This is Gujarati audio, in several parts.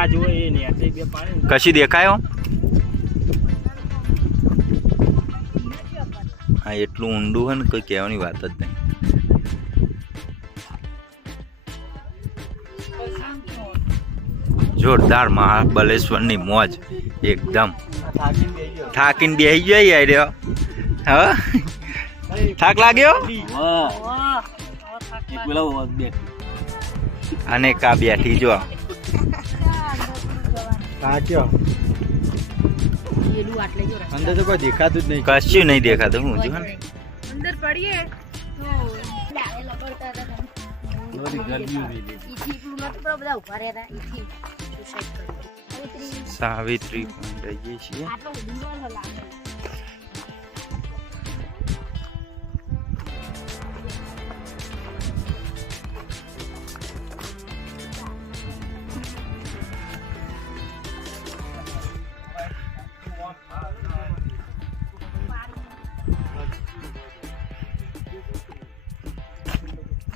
આ જો એ ને બે પાણી. કશી દેખાયો હા? એટલું ઊંડું હોય ને કોઈ કહેવાની વાત જ નહીં. જોરદાર મહાબલેશ્વરની મોજ એકદમ. થાકીને બેસી જાય યાર રહ્યો હા થાક લાગ્યો. અને કા બેઠી જો. રસ્તા. અંદર તો કોઈ દેખાતું જ નહીં. કશું નહીં દેખાતું હું જો અંદર પડીએ સાવિત્રી પણ લપડતા હતા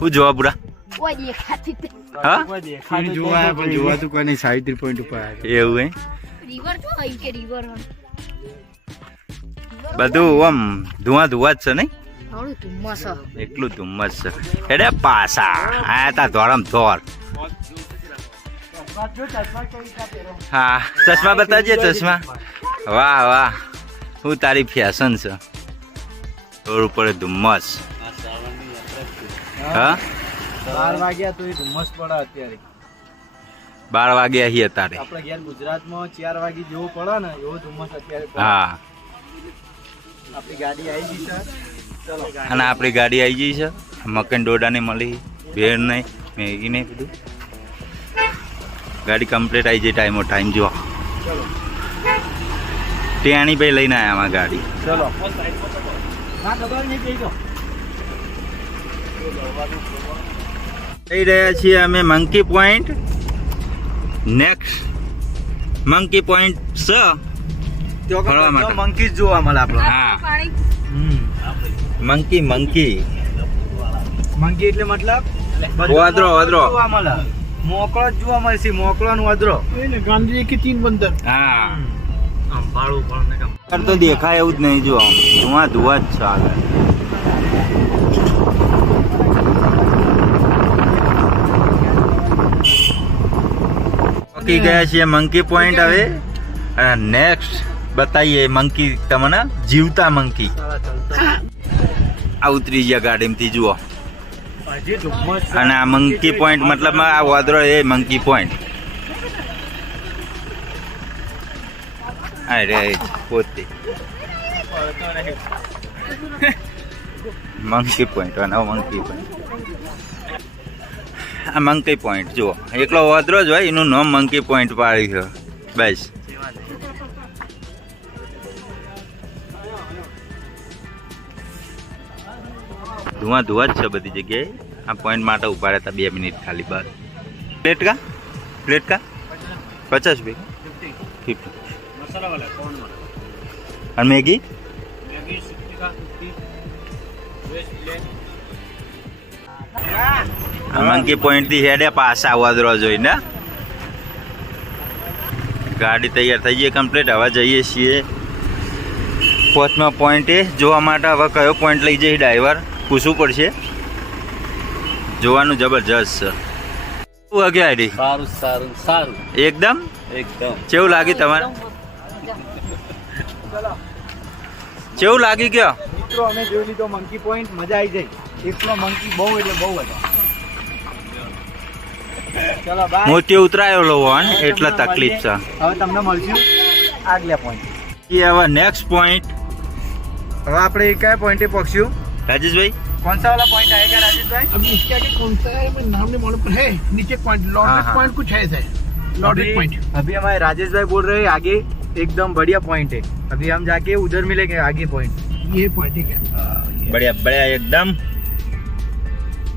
કે જોવા પૂરા બધું આમ ધુઆ ધુઆ જ છે નહીં ધુમ્મસ એટલું ધુમ્મસ છે. એટલે પાસા. આયા તા ધોરમ ધોર. હા ચશ્મા બતાવજે ચશ્મા. વાહ વાહ. હું તારી ફેશન છે. રોડ ઉપર ધુમ્મસ. હા? બાર વાગ્યા તો એ ધુમ્મસ પડે અત્યારે. બાર આપણે ઘેર ગુજરાતમાં ચાર વાગે જેવો પડે ને એવો ધુમ્મસ અત્યારે. હા. આપણી ગાડી આવી ગઈ છે. ચલો. અને આપણી ગાડી આવી ગઈ છે. મકન ડોડાને મળી. ભેળ નહીં મેગી નહીં બધું. ગાડી કમ્પ્લીટ આવી જાય ટાઈમો ટાઈમ જો ટેણી ભાઈ લઈને આવ્યા ગાડી. ચલો ના ખબર નહીં કઈ દો જઈ રહ્યા છીએ અમે monkey point next monkey point સ. ફરવા માટે. મંકી જોવા મળે આપણે. હા. મંકી મંકી મંકી એટલે મતલબ વાદરો, વાદરો. જોવા મળે. મોકળો જ જોવા મળે છે. મોકળો નું વાદરો ગાંધી કે તીન બંદર. હા. આમ ભાડું પણ ને કામ. તો દેખાય એવું જ નહીં જો ધુઆ ધુઆ જ છે આગળ પકી ગયા છીએ મંકી પોઈન્ટ હવે. અને નેક્સ્ટ બતાવીએ મંકી તમને, જીવતા મંકી આ ઉતરી ગયા ગાડીમાંથી, જુઓ. અને આ મંકી પોઈન્ટ મતલબ આ વાદળો એ મંકી પોઈન્ટ અરે પોતે. મંકી પોઈન્ટ અને મંકી પોઈન્ટ આ મંકી પોઈન્ટ જુઓ. એકલો વાદળો જ હોય, એનું નામ મંકી પોઈન્ટ પાડી છે. બસ. ધુઆ ધુઆ જ છે બધી જગ્યાએ. આ પોઈન્ટ માટે ઊભા રહેતા બે મિનિટ ખાલી બસ પ્લેટ કા? પ્લેટ કા? પચાસ બે ફિફ્ટી અને મેગી? મેગી મંકી પોઈન્ટથી હેડે પાછા વાદરો જોઈને. ગાડી તૈયાર થઈ ગઈ કમ્પ્લીટ હવે જઈએ છીએ. પાંચમા પોઈન્ટે જોવા માટે હવે કયો પોઈન્ટ લઈ જઈએ ડ્રાઈવર પૂછવું પડશે. જોવાનું જબરજસ્ત છે. શું વાગે આડી સારું સારું સારું. એકદમ? એકદમ. કેવું લાગ્યું તમારે? કેવું લાગી ગયો? મિત્રો અમે જોઈ લીધો મંકી પોઈન્ટ મજા આવી જાય એકલો મંકી બહુ એટલે બહુ હતો. મોટી ઉતરાયો લો વન એટલે તકલીફ છે હવે તમને મળશું આગલા પોઈન્ટ એ હવે નેક્સ્ટ પોઈન્ટ હવે આપણે કયા પોઈન્ટે પહોંચ્યું રાજેશભાઈ कौन सा वाला पॉइंट आएगा राजेश भाई अभी इसके आगे कौन सा है मैं नाम नहीं मालूम पर है नीचे पॉइंट हाँ, लॉर्डेड हाँ। पॉइंट कुछ है ऐसा लॉर्डेड अभी पॉइंट अभी हमारे राजेश भाई बोल रहे हैं आगे एकदम बढ़िया पॉइंट है अभी हम जाके उधर मिलेंगे आगे पॉइंट ये पॉइंट ठीक है બઢિયા બઢિયા એકદમ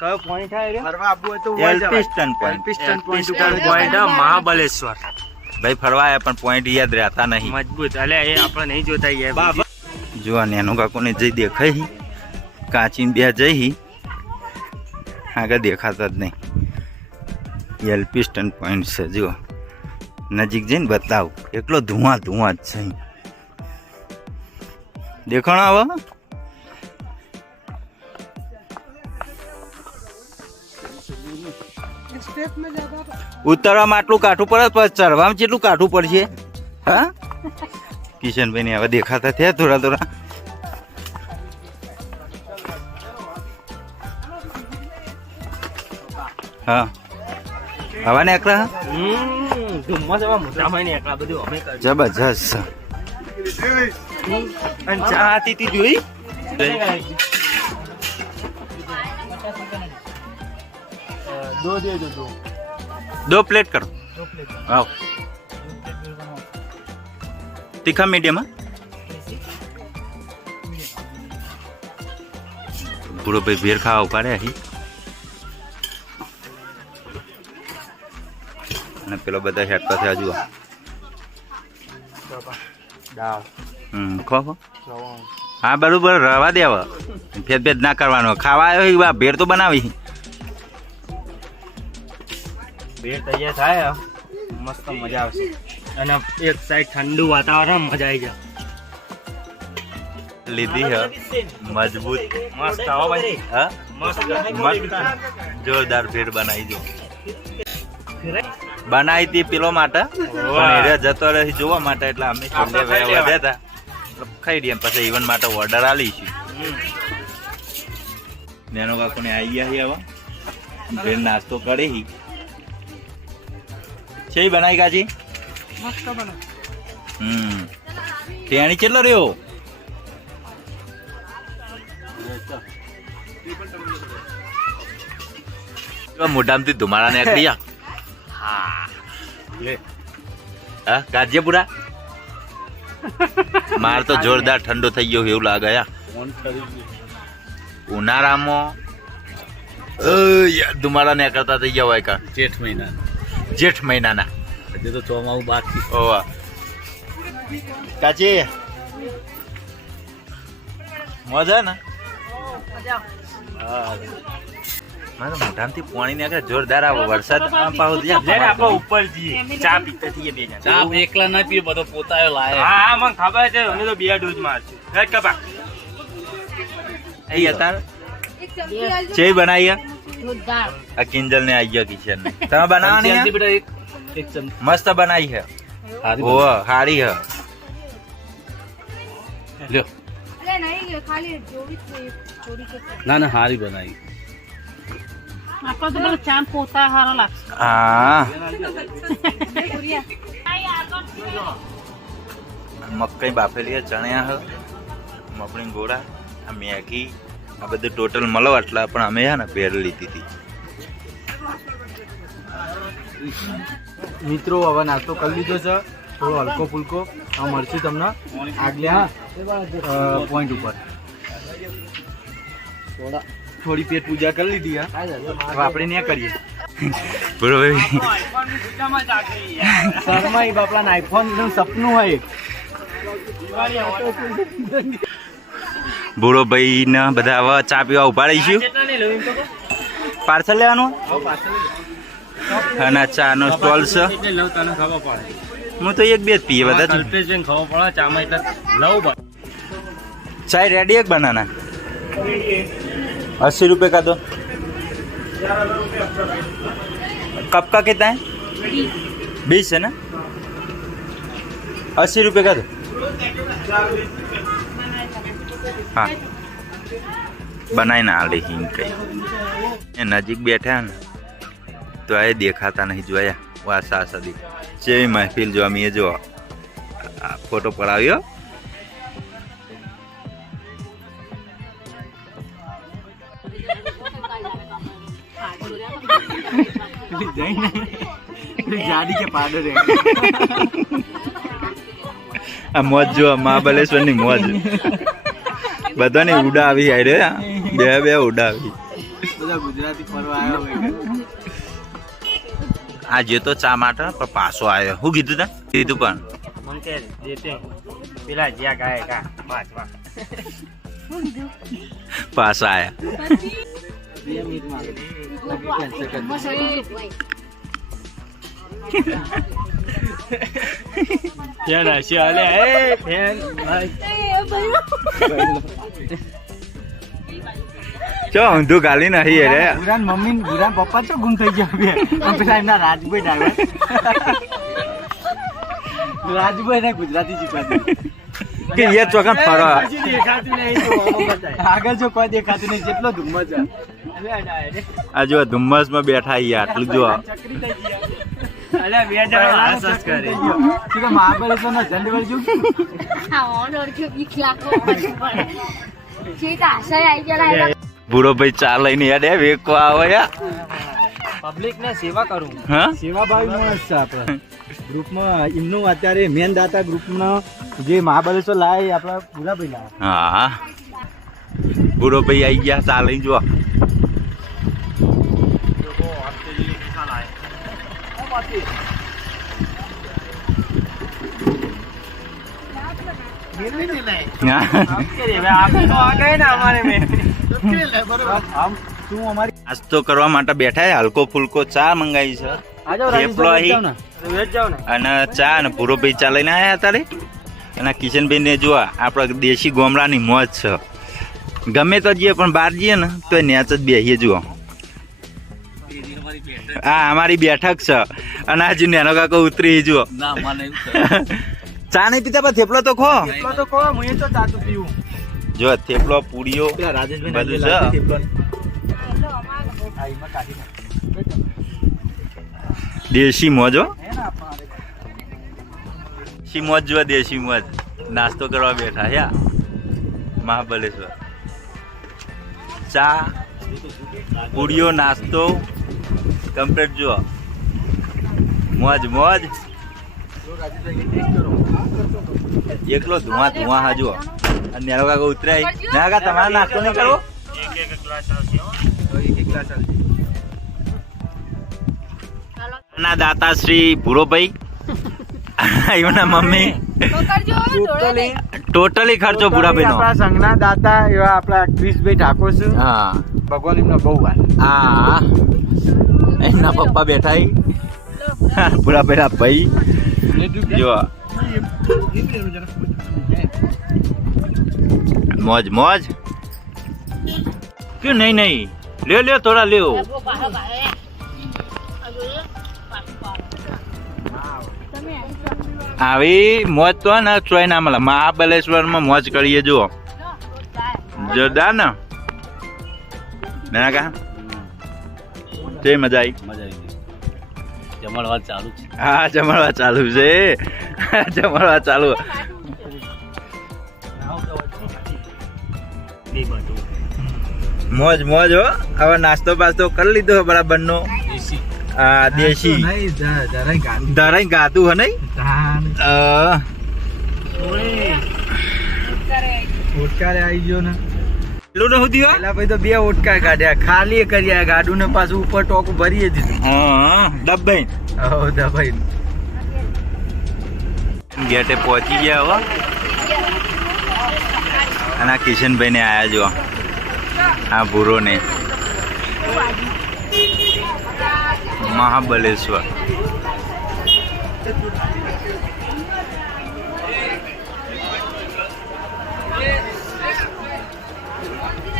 કયો પોઈન્ટ રે? ફરવા આવવું હોય તો જવાય. Point Elphinstone point Mahabaleshwar. ભાઈ ફરવા આયા પણ પોઈન્ટ યાદ રહેતા નહીં. મજબૂત. એટલે એ આપણે નહીં જોતા યાર. જો આ નેનો કાકોને જઈ દેખાઈ. કાચીન બે જઈ. આગળ દેખાતા જ નહીં. એલ્પિસ્ટન પોઈન્ટ છે જુઓ. નજીક જઈને બતાવું. એટલો ધુઆ ધુઆ જ છે. દેખાણ દેખાણો આવો. ઉતરવામાં આટલું કાઠું પડે પછી ચડવામાં જેટલું કાઠું પડશે? હા? કિશનભાઈ ને હવે દેખાતા થયા થોડા થોડા. હા. હવા ને એકલા જબરજસ્ત. અને ચા હતી તી दो દો दो प्लेट करो दो પ્લેટ. કરો तीखा તીખા મીડિયમ પૂરો ભાઈ ભેર ખાવા ઉપાડે અહીં અને પેલો બધા હેડ પાસે ખો હા બરોબર રવા દેવા ભેદ ભેદ ના કરવાનો. ખાવા આવ્યો ભેર તો બનાવી ભેળ તૈયાર થાય મસ્ત મજા આવશે. અને એક સાઈડ ઠંડુ વાતાવરણ મજા આવી જાય. લીધી હે. મજબૂત. મસ્ત આવો ભાઈ. હા? મસ્ત જોરદાર ભેળ બનાવી દો બનાવી હતી પેલો માટે રહ્યા જતો રહી જોવા માટે એટલે અમે છેલ્લે વધ્યા હતા. ખાઈ દઈએ પછી ઇવન માટે ઓર્ડર આલીશું. નેનો કાકુને આવી ગયા હવે નાસ્તો કરી હી છે મસ્ત બનાવી કાજી હમ. તેણી કેટલો રહ્યો? મોઢામાંથી ધુમાડા નીકળી હા. હા ગાજ્યપુરા માર તો જોરદાર ઠંડો થઈ ગયો એવું લાગે યા ઉનાળામાં ધુમાડા ને કરતા થઈ ગયા હોય કા. જેઠ મહિના જેઠ મહિનાના. હજી તો ચોમાવું બાકી. ઓવા કાચી. મજા ને? હા. મારા મોઢામાંથી પાણી નીકળે જોરદાર આવો વરસાદ. આમ પાહો ત્યાં લે ને આપણે ઉપર જઈએ. ચા પીતા થઈએ બે ચા એકલા ના પીએ બધો પોતાયો લાય. હા હા મને ખબર છે અમે તો બે ડોઝ મારશું. હેડ કપા અહીં હતા છે બનાવી હે? જોરદાર આ કિંજલ ને આવી ગયા કિચન ને તમે બનાવવાની હે? બેટા એક એક ચમચી. મસ્ત બનાવી હારી ઓ હારી હે. લ્યો. અરે નહીં ખાલી જોવી છે ચોરી કે ના ના હારી બનાવી આપણો તો પેલો ચામ પોતા હારો લાગશે. હા. મકઈ બાફેલી હે ચણ્યા હે મગની ગોળા આ મેગી. આ બધું ટોટલ મળો આટલા પણ અમે હે ને ભેર લીધી હતી. મિત્રો હવે નાસ્તો કરી લીધો છે. થોડો હલકો ફૂલકો. આ મળશે તમને આગલા પોઈન્ટ ઉપર. થોડી પેટ પૂજા કરી લીધી હવે આપણે ને કરીએ. ભાઈ. શર્મા બાપલા આઈફોન સપનું હોય. બુડો ભાઈ ને બધા હવે ચા પીવા ઉભા રહીશું પાર્સલ લેવાનું અને ચા નો સ્ટોલ છે એટલે લવ તને ખબર પડે હું તો એક બે જ પીએ બધા જ. કલ્પેશભાઈને ખબર પડે ચામાં એટલે લવ બસ चाय रेडी है बनाना अस्सी रुपए का दो कप का कितना है बीस है ना अस्सी रुपए का दो હા. બનાવીને આલે હિંગ કઈ. એ નજીક બેઠા ને, તો એ દેખાતા નહીં, જોયા. વાસા સદી જેવી મહેફિલ જોવા મેં જો ફોટો પડાવ્યો. આ મોજ જો મહાબલેશ્વરની મોજ. બધાને ઉડા આવી ઉડાવી રે બે બે ઉડા આવી બધા ગુજરાતી ફરવા આવ્યો આ જે તો ચા માટે પણ પાછો આવ્યો હું કીધું તા કીધું પણ મન કે દે તે પેલા જ્યાં ગાય કા વાહ વાહ પાછા આયા Yana shi ale eh hen ચો ઊંધું ગાલી નહીં રે ગુરાન મમ્મી ગુરાન પપ્પા તો ગુમ થઈ ગયા બે? પેલા એમના રાજભાઈ ડાવે રાજભાઈ ને ગુજરાતી શીખવાડી કે એ ચોકન ફરવા આગળ જો કોઈ દેખાતું નહીં જેટલો ધુમ્મસ આ જો ધુમ્મસમાં બેઠા અહીંયા આટલું જો ચકરી થઈ ગયા अरे બે જણા હસ હસ કરે શું કે મહાબળેશ્વર નો ઝંડ વળજુ આ ઓનર કે બીક લાગો પડે. છે તો આશા આવી ગયા ભૂરો ભાઈ ચા લઈને યાદ વેકો આવે યા. પબ્લિક ને સેવા કરું. હા? સેવાભાવી માણસ છે આપણે. ગ્રુપમાં એમનું અત્યારે મેન દાતા ગ્રુપમાં જે મહાબળેશ્વર લાય આપણા પૂરાભાઈ લાય. હા. ભૂરો ભાઈ આવી ગયા ચા લઈને જો પાછી કરવા માટે બેઠા હલકો ફુલકો ચા મંગાવી છે. અને ચા ને. પૂરો ભાઈ ચા લઈને આવ્યા તારે અને કિશનભાઈ ને જો આપણા દેશી ગોમડા ની મોજ છે. ગમે તો જઈએ પણ બહાર જઈએ ને તો ન્યાચ જ બેસીએ જુઓ. હા અમારી બેઠક છે. અને હજુ નેનો કાકો ઉતરી જુઓ. ચા નહીં પીતા પણ થેપલો તો ખો. થેપલો તો ખો હું એ તો પીવું. જો થેપલો પૂરીઓ બધું છે. આ. દેશી મોજ દેશી મોજ જો દેશી મોજ. નાસ્તો કરવા બેઠા યા મહાબલેશ્વર. ચા પૂરીઓ નાસ્તો કમ્પ્લેટ જુઓ. મોજ મોજ. એકલો ધુઆ ધુઆ હા જુઓ. અને નેરો કાકો ઉતરાય. ના કા નાસ્તો નહીં કરવો? એક ભૂરોભાઈ. એમના મમ્મી. ટોટલી ખર્ચો ભૂરાભાઈ નો સંઘના દાતા એવા આપણા ક્રિશભાઈ ઠાકોર છું. હા. ભગવાન એમના બહુ વાર હા એમના પપ્પા બેઠા. પૂરા પેલા ભાઈ. જો મોજ મોજ. ક્યું નહીં નહીં. લ્યો લ્યો થોડા લ્યો આવી મોજ તો ને ચોય ના મળે મહાબલેશ્વરમાં મોજ કરીએ જુઓ. જોરદાર ને? ના કા તે મજા આવી જમણવાર ચાલુ છે. હા જમણવા ચાલુ છે. જમણવા ચાલુ. મોજ મોજ હો. હવે નાસ્તો પાસ્તો કરી લીધો બરાબર નો. દેશી. જ- ધરાઈ ગાતું હે નહીં? આવી ગયો ને. ને સુધી પેલા ભાઈ તો બે ઓટકા કાઢ્યા. ખાલી કર્યા ગાડું ને પાછું ઉપર ટોક ભરીએ દીધું. હા હો દબાઈ ગેટે પહોંચી ગયા હો. અને આ કિશનભાઈ ને આયા જો. આ ભૂરો ને મહાબલેશ્વર.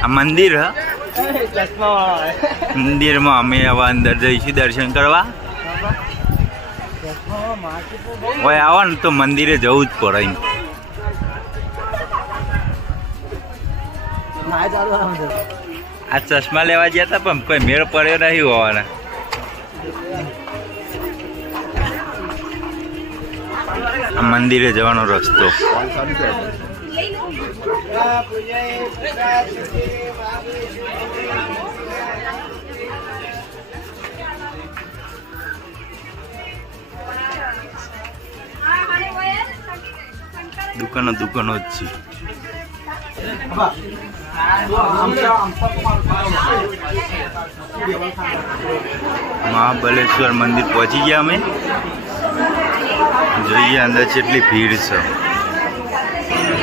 આ મંદિર મંદિરમાં અમે હવે અંદર જઈશું દર્શન કરવા. ઓય આવો ને તો મંદિરે જવું જ પડે. આ ચશ્મા લેવા ગયા હતા પણ કોઈ મેળ પડ્યો નહીં હોવાના. આ મંદિરે જવાનો રસ્તો. દુકાનો દુકાનો જ છે. મહાબલેશ્વર મંદિર પહોંચી ગયા અમે. જોઈએ અંદર કેટલી ભીડ છે.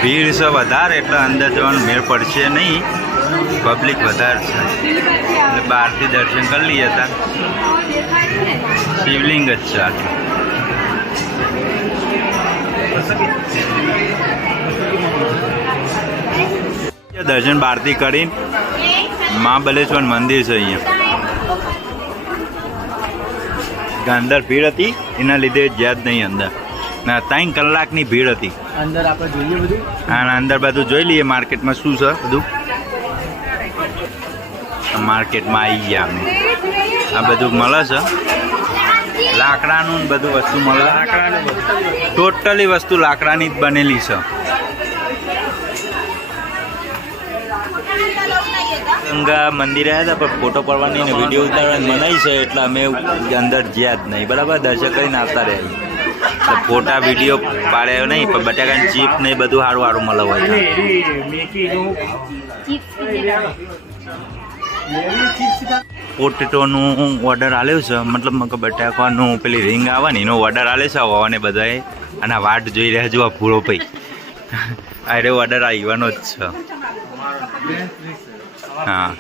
ભીડ છે વધારે, એટલે અંદર જવાનું મેળ પડશે નહીં. પબ્લિક વધારે છે. એટલે બહારથી દર્શન કરી લઈએ હતા શિવલિંગ જ છે આટલું દર્શન બહારથી કરી. મહાબલેશ્વર મંદિર છે અહીંયા. અંદર ભીડ હતી, એના લીધે જ્યાં નહીં અંદર. ના ત્રણ કલાકની ભીડ હતી. અંદર આપણે જોઈએ બધું? અને અંદર બધું જોઈ લઈએ માર્કેટમાં શું છે બધું. માર્કેટમાં આવી ગયા અમે. આ બધું મળે છે. લાકડાનું બધું વસ્તુ મળે. ટોટલી વસ્તુ લાકડાની જ બનેલી છે. ગંગા મંદિરે આવ્યા હતા પણ ફોટો પડવાની ને વીડિયો ઉતારવાની મનાઈ છે એટલે અમે અંદર ગયા જ નહીં. બરાબર? દર્શન કરીને આવતા રહ્યા ફોટા વીડિયો પાડ્યો નહીં, પણ બટાકાની ચીપ ને બધું સારું સારું મળે હોય પોટેટોનું ઓર્ડર આલ્યો છે. મતલબ કે બટાકાનું પેલી રિંગ આવે ને એનો ઓર્ડર આલ્યો છે હોવાને બધાએ. અને વાટ જોઈ રહ્યા જો આ ફૂલો પૈ અરે ઓર્ડર આવવાનો જ છે. હા.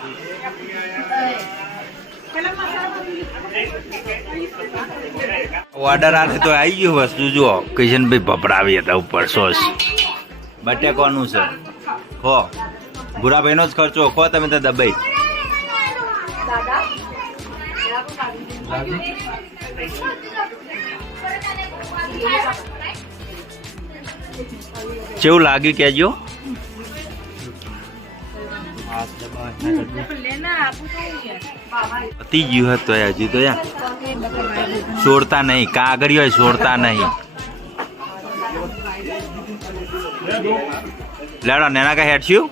ઓર્ડર આને તો આવી ગયું વસ્તુ જુઓ. કિશનભાઈ ભપડાવી હતા ઉપર સોસ બટેકોનું છે. ખો. ભૂરાભાઈનો જ ખર્ચો. ખો તમે તો દબાઈ. કેવું લાગ્યું કેજો પતી ગયું હતું હજી તો યાર છોડતા નહીં કાગળી હોય છોડતા નહીં. લેડો નેના કા હેઠ્યું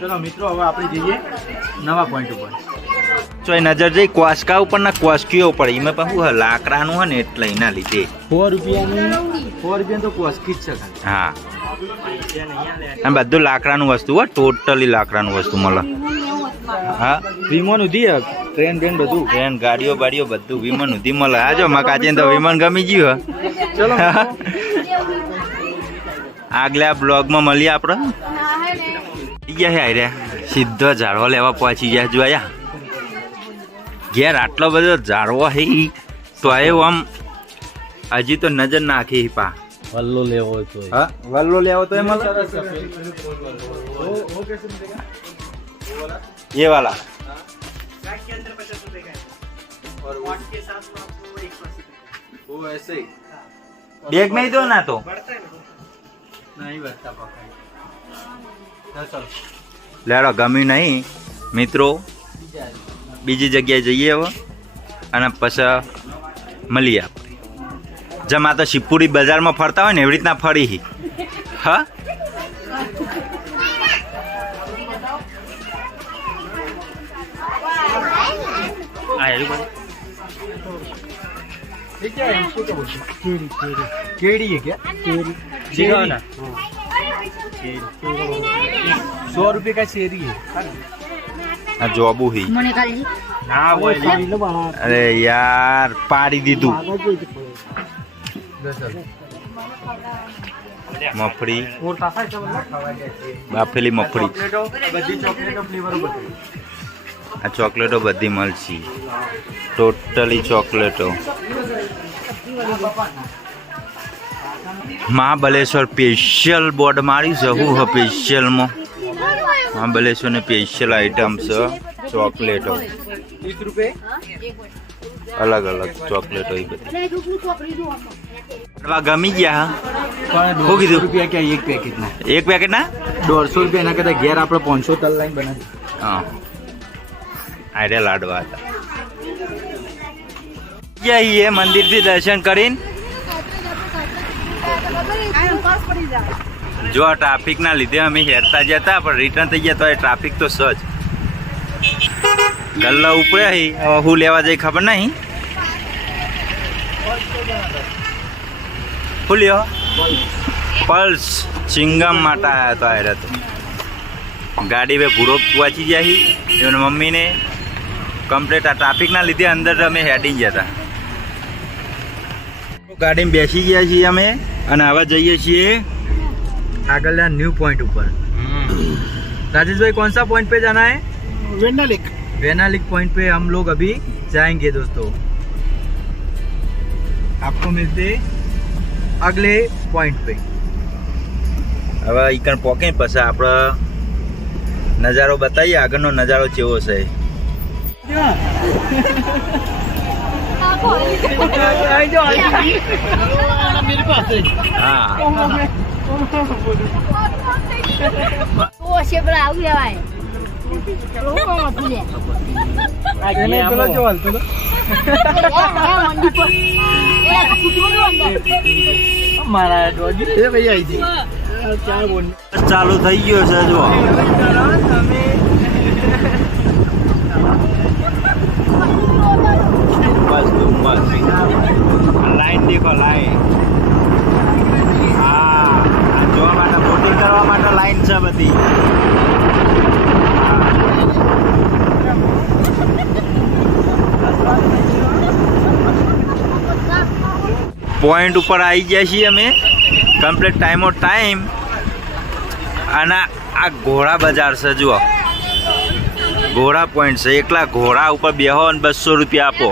ચલો મિત્રો હવે આપણે જઈએ નવા પોઈન્ટ ઉપર. ચોય નજર જઈ કોસકા ઉપર. ના કોસકીઓ ઉપર એમાં શું લાકડાનું હોય ને એટલે એના લીધે. સો રૂપિયાની સો રૂપિયા તો કોસ્કી જ છે હા. અને બધું લાકડાનું વસ્તુ હોય ટોટલી લાકડાનું વસ્તુ મળે. હા. વિમોન ઉધી ટ્રેન ટ્રેન બધું? ટ્રેન ગાડીઓ બાડીઓ બધું વિમાન ઉધી મળે. આ જો મા કાચે તો વિમાન ગમી ગયું હે. ચલો. આગલા બ્લોગમાં મળીએ આપણે. ગયા હે આર્યા સીધો ઝાડવો લેવા પહોંચી ગયા જોયા ઘેર આટલો બધો ઝાડવો હે તો આમ હજી તો નજર નાખી પા. વલ્લો લેવો તો હા વલ્લો લેવો તો એ મળે ये वाला वो ऐसे ही बैग में ही दो ना तो नहीं बैठता पकड़ चलो લેડો ગમ્યું નહીં મિત્રો બીજી જગ્યાએ જઈએ હવે અને પછી મળીએ આપણે જેમાં તો શિવપુરી બજારમાં ફરતા હોય ને એવી રીતના ફરી હા. સો રૂપિયા કા હી? અરે યાર પાડી દીધું. મફળી. બાફેલી મફળી. આ ચોકલેટો બધી મળશે. ટોટલી ચોકલેટો. મહાબલેશ્વર સ્પેશિયલ બોર્ડ મારી છે હું સ્પેશિયલમાં મહાબલેશ્વરની સ્પેશિયલ આઈટમ છે ચોકલેટો. અલગ અલગ ચોકલેટો એ બધી. ગમી ગયા પણ શું કીધું? રૂપિયા ક્યાં એક પેકેટ ના? એક પેકેટ ના? દોઢસો રૂપિયા એના કરતા ઘેર આપણે પાંચસો તલ લાઈન બનાવી. હા. આઈડિયા લાડવા હતા. જઈએ મંદિરથી દર્શન કરીને. જો આ ટ્રાફિકના લીધે અમે હેરતા જતા પણ રિટર્ન થઈ ગયા તો એ ટ્રાફિક તો સજ. ગલ્લા ઉપડ્યા હી. હવે હું લેવા જઈ ખબર નહીં. શું લ્યો પલ્સ ચિંગમ માટે આવ્યા તો આયરા તો ગાડી બે પૂરો પહોંચી ગયા હી એમની મમ્મીને કમ્પ્લેટ આ ટ્રાફિકના લીધે અંદર અમે હેડિંગ જતા ગાડીમાં બેસી ગયા છીએ અમે અને હવે જઈએ છીએ આગળના ન્યू पॉइंट ऊपर राजेश भाई कौन सा पॉइंट पे जाना है वेंडा लेक वेनालिक पॉइंट पे हम लोग अभी जाएंगे दोस्तों आपको मिलते अगले पॉइंट पे હવે ઈકણ પોકે પછી આપણે નજારો બતાવીએ આગળનો નજારો કેવો છે मेरे पास है હા ચાલુ થઈ ગયો છે જો બસ બસ લાઈન દેખો લાઈન હા આ જોવા માટે બોટિંગ કરવા માટે લાઈન છે બધી પોઈન્ટ ઉપર આવી ગયા છીએ અમે. કમ્પ્લીટ ટાઈમો ટાઈમ અને આ ઘોડા બજાર છે, જુઓ. ઘોડા પોઈન્ટ છે. એકલા ઘોડા ઉપર બેહો અને બસો રૂપિયા આપો.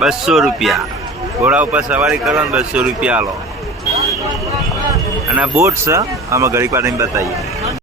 બસો રૂપિયા. ઘોડા ઉપર સવારી કરો ને બસો રૂપિયા લો. અને બોટ છે અમે ઘડીક વાર બતાવીએ.